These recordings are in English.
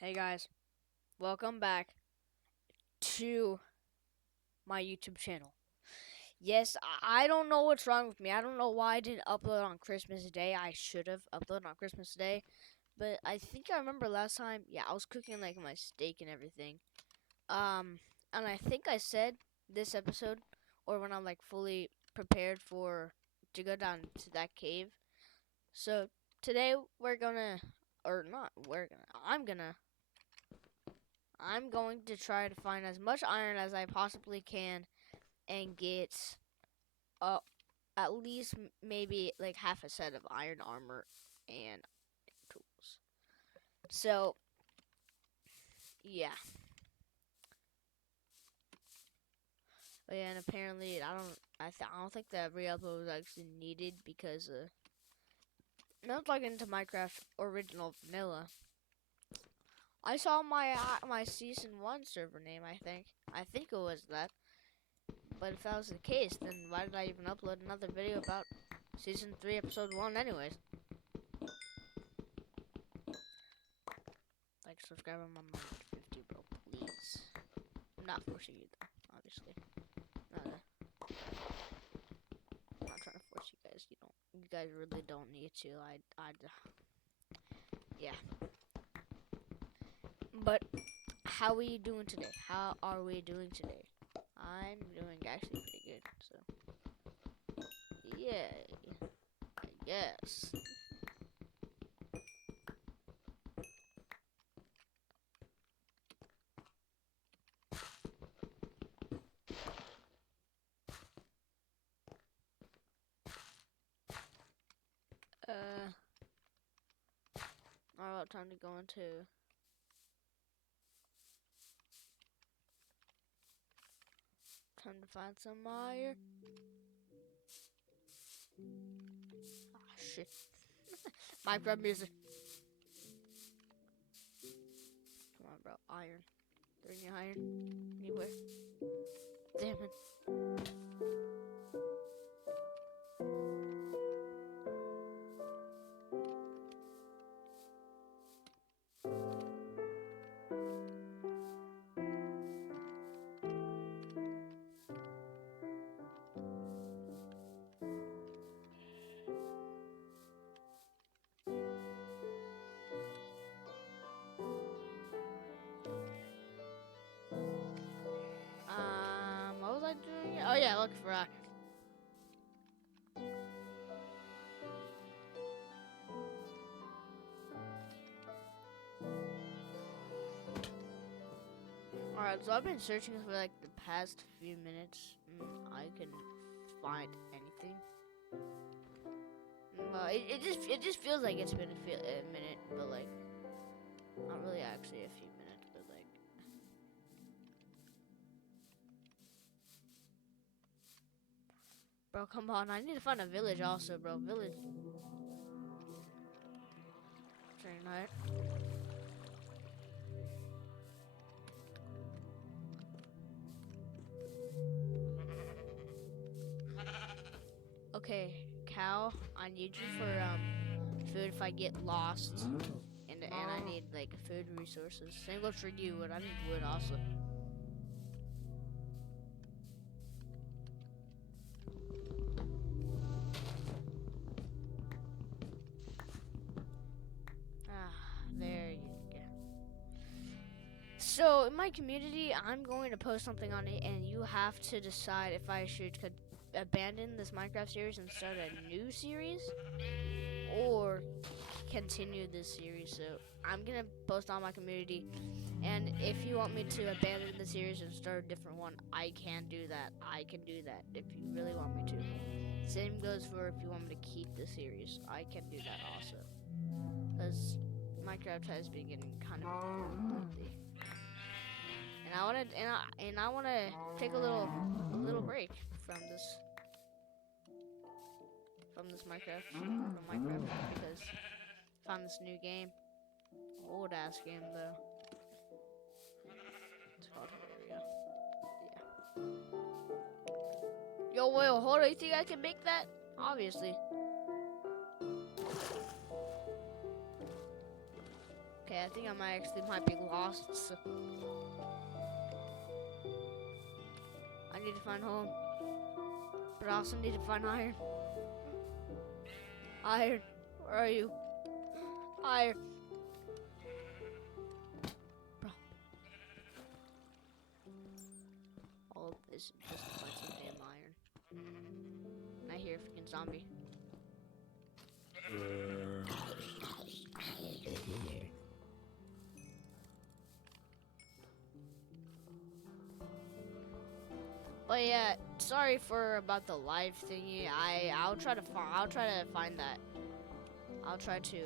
Hey guys, welcome back to my YouTube channel. Yes, I don't know what's wrong with me. I don't know why I didn't upload on Christmas Day. I should have uploaded on Christmas Day. But I think I remember last time, yeah, I was cooking like my steak and everything. And I think I said this episode, or when I'm like fully prepared to go down to that cave. So today we're gonna, or not, I'm going to try to find as much iron as I possibly can and get uh, at least maybe like half a set of iron armor and tools. So, yeah. But yeah, and apparently I don't think that re-upload was actually needed because not logging into Minecraft original vanilla. I saw my season 1 server name, I think it was that. But if that was the case, then why did I even upload another video about Season 3, Episode 1 anyways? Like, subscribe on my mind 50, bro, please. I'm not forcing you, though, obviously. Not, I'm not trying to force you guys. You guys really don't need to. Yeah. But, how are you doing today? How are we doing today? I'm doing actually pretty good, so. Yay. I guess. Uh, alright, time to go into. Time to find some iron. Ah, shit. Minecraft music. Come on, bro. Iron. There any iron? Anywhere? Damn it. What was I doing? Oh yeah, look for iron. Alright, so I've been searching for like the past few minutes. I can find anything. It just feels like it's been a minute, but like not really actually a few minutes, but like. Bro, come on! I need to find a village also, bro. Village. Train night. Okay, cow. I need you for food if I get lost, and I need like food resources. Same goes for you. Wood. I need wood also. Ah, there you go. So in my community, I'm going to post something on it, and you have to decide if I should abandon this Minecraft series and start a new series, or continue this series. So I'm gonna post on my community, and if you want me to abandon the series and start a different one, I can do that. I can do that if you really want me to. Same goes for if you want me to keep the series. I can do that also, because Minecraft has been getting kind of boring lately. And I wanna take a little break from this Minecraft because I found this new game, old ass game though. It's called Terraria. Yeah. Yo, wait, hold on. You think I can make that? Obviously. Okay, Okay, I think I might be lost. So I need to find home, but I also need to find iron. Iron, where are you? Iron, bro. All this is just a bunch of damn iron. And I hear a freaking zombie. But yeah, sorry for about the live thingy. I'll try to find that. I'll try to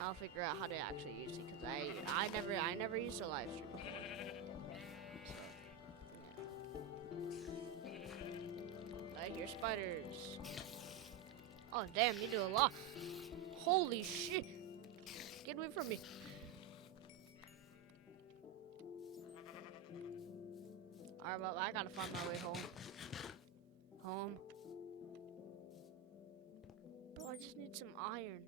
I'll figure out how to actually use it because I never used a live stream. So, yeah. I hear spiders. Oh damn, you do a lot. Holy shit! Get away from me. Alright, well, I gotta find my way home. Home. Bro, I just need some iron.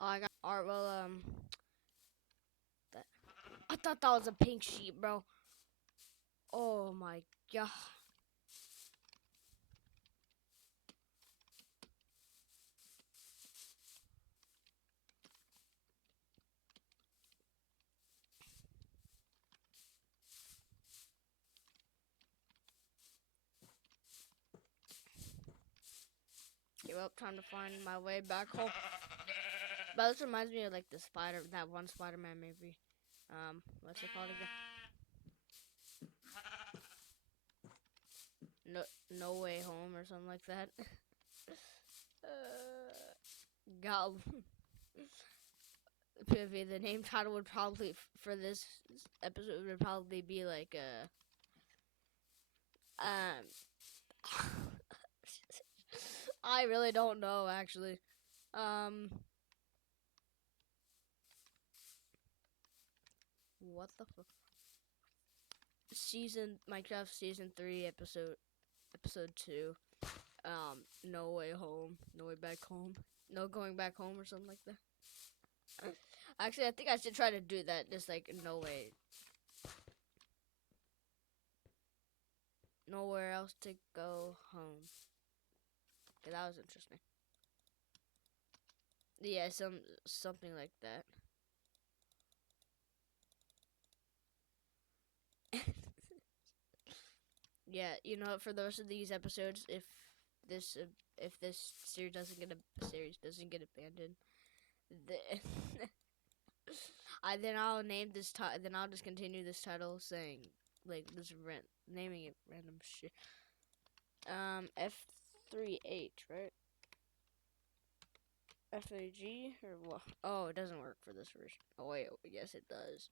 Oh, I got. Alright, well, I thought that was a pink sheep, bro. Oh my god. Give up trying to find my way back home. But this reminds me of like that one Spider-Man movie. What's it called again? No Way Home or something like that. God. The name title would probably for this episode would probably be like I really don't know actually. What the fuck? Minecraft season 3 episode 2. No Way Home, No Way Back Home, No Going Back Home or something like that. Actually, I think I should try to do that. Just like nowhere else to go home. Okay, that was interesting. Yeah, something like that. Yeah, you know, for the rest of these episodes, this series doesn't get abandoned, then I'll name this then I'll just continue this title saying like naming it random shit. F3H, right? FAG or what? Oh, it doesn't work for this version. Oh wait, yes it does.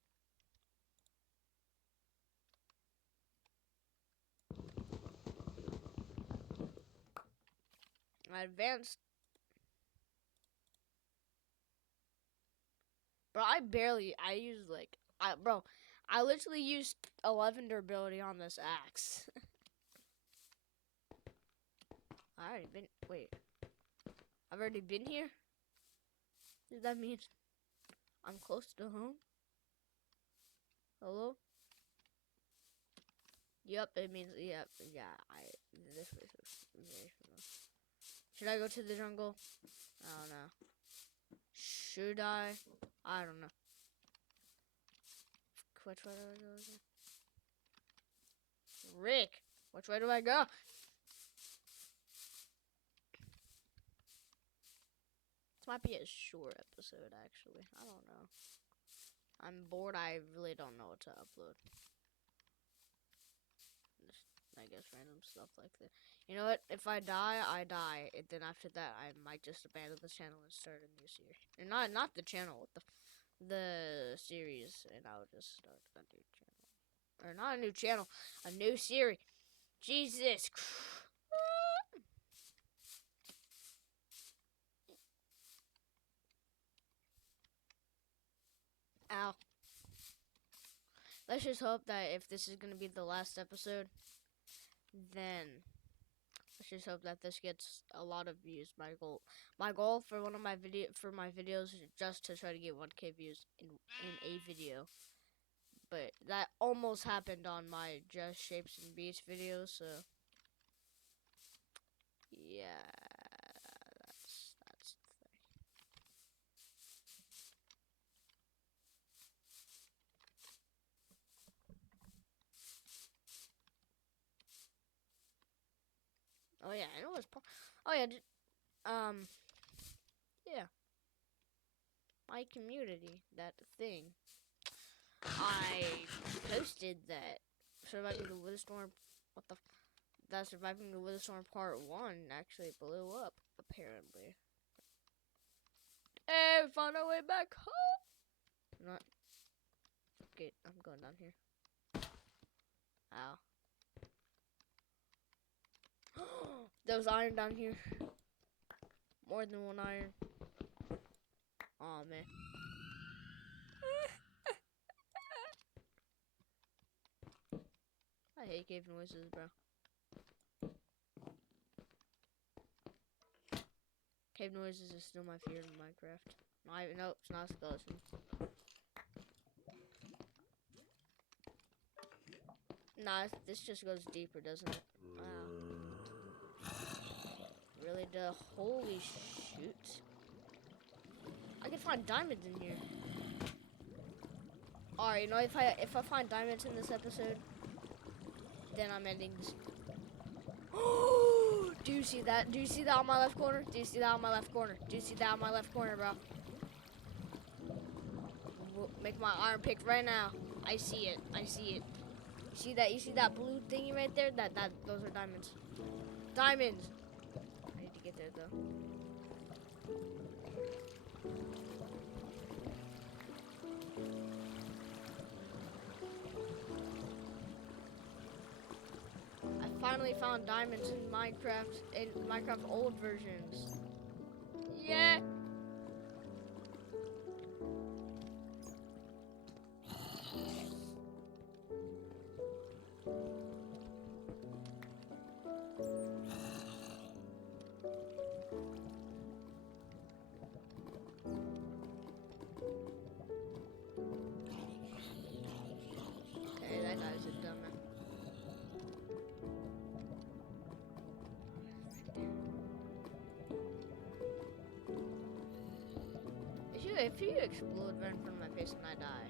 Advanced. Bro, I literally used 11 durability on this axe. I've already been here? Does that mean I'm close to home? Hello? Yep, it means, yep, yeah, this place is very familiar. Should I go to the jungle? I don't know. Should I? I don't know. Which way do I go again? Rick! Which way do I go? This might be a short episode, actually. I don't know. I'm bored. I really don't know what to upload. Just, I guess random stuff like that. You know what? If I die, I die. And then after that, I might just abandon this channel and start a new series. And not the channel, the series. And I'll just start a new channel. Or not a new channel, a new series. Jesus Christ. Ow. Let's just hope that if this is going to be the last episode, then Let's just hope that this gets a lot of views. My goal for my videos is just to try to get 1K views in a video. But that almost happened on my Just Shapes and Beats video, so yeah, that's the thing. Oh yeah, I know it's oh yeah, yeah, my community, that thing. I posted that surviving the Witherstorm. What the? That surviving the Witherstorm Part 1 actually blew up, apparently. Hey, we found our way back home! Not. Okay, I'm going down here. Ow. There was iron down here. More than one iron. Aw, man. I hate cave noises, bro. Cave noises is still my fear in Minecraft. Nope, it's not a skeleton. Nah, this just goes deeper, doesn't it? Wow. Really, holy shoot. I can find diamonds in here. Alright, you know, if I find diamonds in this episode, then I'm ending this. Do you see that? Do you see that on my left corner? Do you see that on my left corner? Do you see that on my left corner, bro? Make my iron pick right now. I see it. I see it. You see that? You see that blue thingy right there? Those are diamonds. Diamonds. I need to get there though. I finally found diamonds in Minecraft old versions. Yeah. Okay, that guy's a dumbass. If you explode right in front of my face and I die.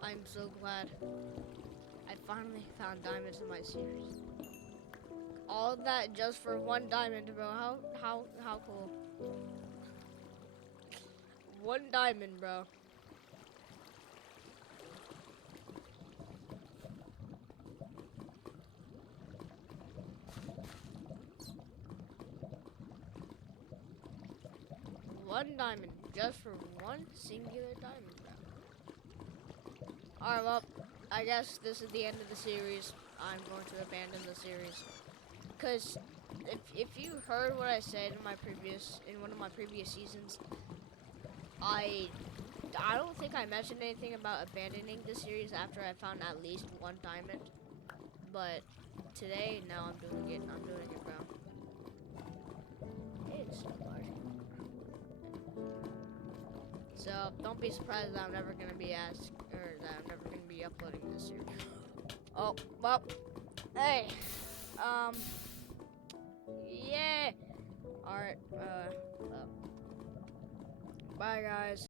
I'm so glad I finally found diamonds in my series. All of that just for one diamond, bro. How cool. One diamond, bro. One diamond just for one singular diamond, bro. Alright, well, I guess this is the end of the series. I'm going to abandon the series. Because if you heard what I said in one of my previous seasons, I don't think I mentioned anything about abandoning the series after I found at least one diamond. But today, no, I'm doing it. I'm doing it, bro. It's so hard. So don't be surprised that I'm never gonna be uploading this series. Oh, well, hey, yeah. All right, bye guys.